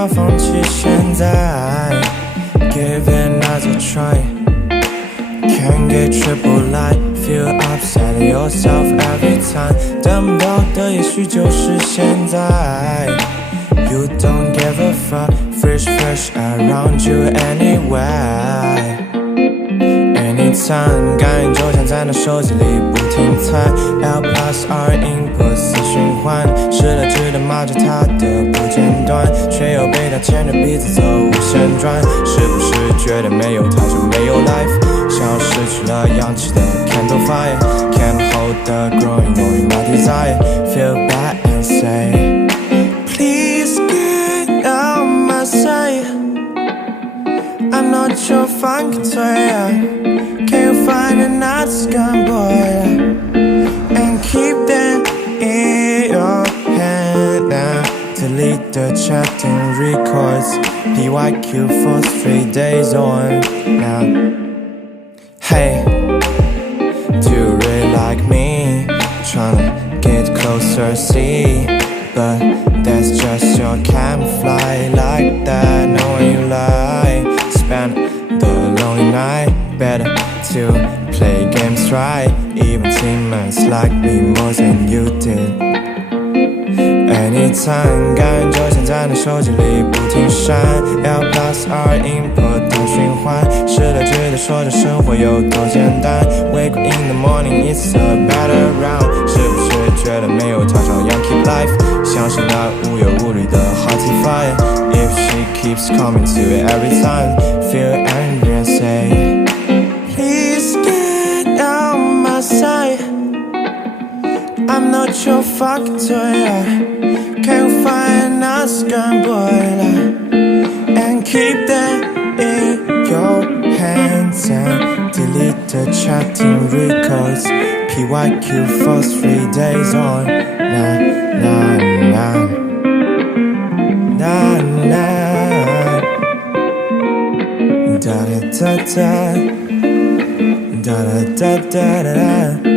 要放弃现在 Give it another try Can't get triple light Feel upset at yourself every time 等不到的也许就是现在 You don't give a fuck Fresh around you anyway Anytime 感应就像在那手机里不停猜 L plus R input 死循环失了智的骂着他的不间断却又被他牵着鼻子走无限转是不是觉得没有他就没有 life 像失去了氧气的 candle fire Can't hold the growing knowing my desire Feel bad and say Please get out my sight I'm not your fun controller Can you find another scum boy And keep them in your hand now Delete the chatting records PYQ for 3 days on now Hey, do you really like me? Tryna get closer, see But that's just your camouflage Like that, knowing you lie Spend the lonely night Better to play games right Even teammates like me more than you did Anytime 感觉就像在那手机里不停闪 L plus R input 的循环失了智的说着生活有多简单 Wake up in the morning it's a better round 是不是觉得没有他照样 keep life 享受那无忧无虑的 hearty fire If she keeps coming to it every time Feel angry and say Please get out my sight I'm not your fucking toy Can you find another scum boy And keep that in your hands And delete the chatting records PYQ for 3 days on Nah, nah, nah Nah, nah Da da da da Da da da da da